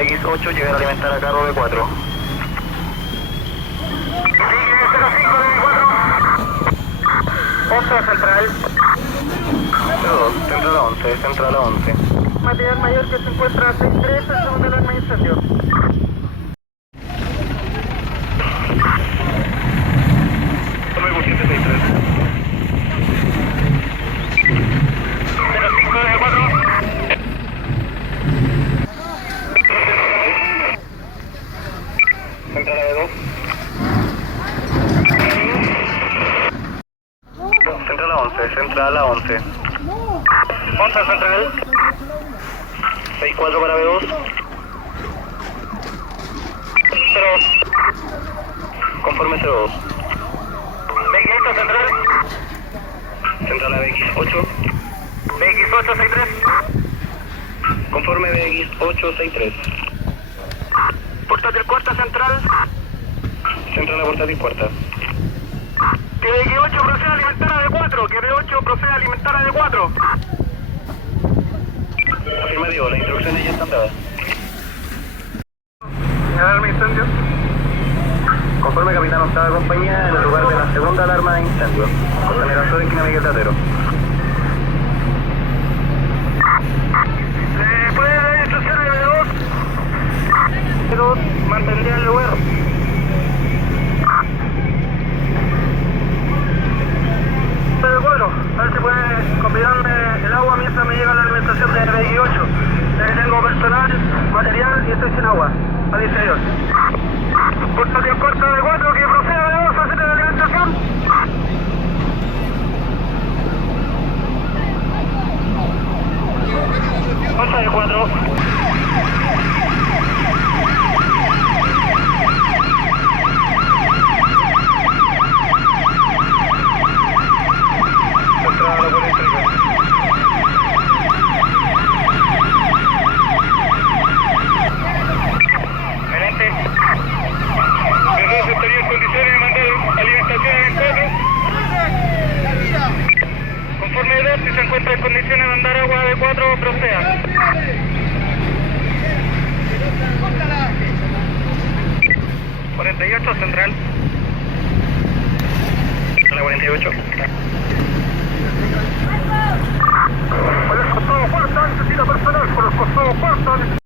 X8, llegar a alimentar a carro de 4. Sigue 05 de 4. Otra central. 02, central a 11, central a 11. Material mayor que se encuentra a 6-3, el segundo alarma de incendio. Tome consciente 6-3. 05 de 4. Central a 2. Central a 11, central a 11. 11 central. 6-4 para B2. 02. Conforme 02. BX8 central. Central a BX8. BX8 6-3. Conforme BX8, 6-3. Portátil cuarta central. Central a portátil cuarta. Que BX8 procede a alimentar a D4. Que B8 procede a alimentar a D4. Afirmativo, las instrucciones ya están dadas. Alarma de incendio. Conforme capitán octava compañía, en el lugar de la segunda alarma de incendio. Costanera Sur, esquina Miguel Platero. ¿Le puede dar instrucciones de B2? B2 mantendría el lugar. B4, a ver si puede combinarme el agua mientras me llega la alimentación de BX8. Ya que tengo personal, material y estoy sin agua. Al interior. Portátil corta de 4 que proceda de 2 a hacer la alimentación. Corta de 4. Central a la bola eléctrica. Gerente. B2 estaría en condiciones de mandar alimentación a B4. Conforme B2, si se encuentra en condiciones de mandar agua a B4, proceda. 48 central. A la 48. Por el costado cuarta, necesita personal. Por el costado cuarta,